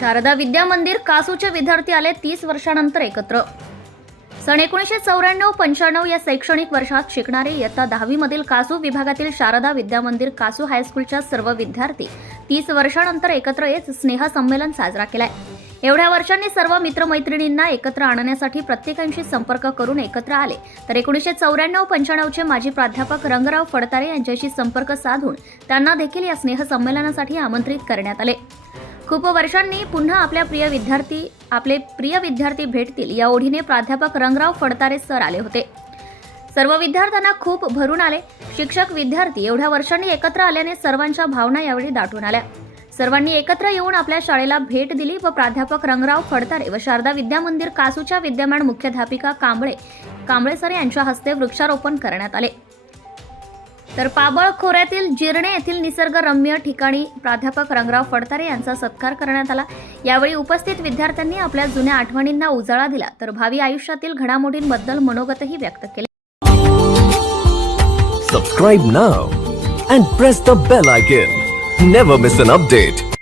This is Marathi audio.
शारदा विद्या मंदिर कासूचे विद्यार्थी आले तीस वर्षानंतर एकत्र. सन एकोणीसशे चौऱ्याण्णव पंच्याण्णव या शैक्षणिक वर्षात शिकणारे इयत्ता दहावीमधील कासू विभागातील शारदा विद्या मंदिर कासू हायस्कूलच्या सर्व विद्यार्थी तीस वर्षानंतर एकत्र येत स्नेहसंमेलन साजरा केलाय. एवढ्या वर्षांनी सर्व मित्रमैत्रिणींना एकत्र आणण्यासाठी प्रत्येकांशी संपर्क करून एकत्र आले. तर एकोणीसशे चौऱ्याण्णव पंच्याण्णवचे माजी प्राध्यापक रंगराव फडतारे यांच्याशी संपर्क साधून त्यांना देखील या स्नेहसंमेलनासाठी आमंत्रित करण्यात आले. खूप वर्षांनी पुन्हा आपल्या प्रिय विद्यार्थी आपले प्रिय विद्यार्थी भेटतील या ओढीने प्राध्यापक रंगराव फडतारे सर आले होते. सर्व विद्यार्थ्यांना खूप भरून आले. शिक्षक विद्यार्थी एवढ्या वर्षांनी एकत्र आल्याने सर्वांच्या भावना यावेळी दाटून आल्या. सर्वांनी एकत्र येऊन आपल्या शाळेला भेट दिली व प्राध्यापक रंगराव फडतारे व शारदा विद्या मंदिर कासूच्या विद्यमान मुख्याध्यापिका कांबळे कांबळे सर यांच्या हस्ते वृक्षारोपण करण्यात आले. तर पाबळ खोऱ्यातील जिरणे येथील निसर्गरम्य ठिकाणी प्राध्यापक रंगराव फडतारे यांचा सत्कार करण्यात आला. यावेळी उपस्थित विद्यार्थ्यांनी आपल्या जुन्या आठवणींना उजाळा दिला. तर भावी आयुष्यातील घडामोडींबद्दल मनोगतही व्यक्त केले. Subscribe now and press the bell icon never miss an update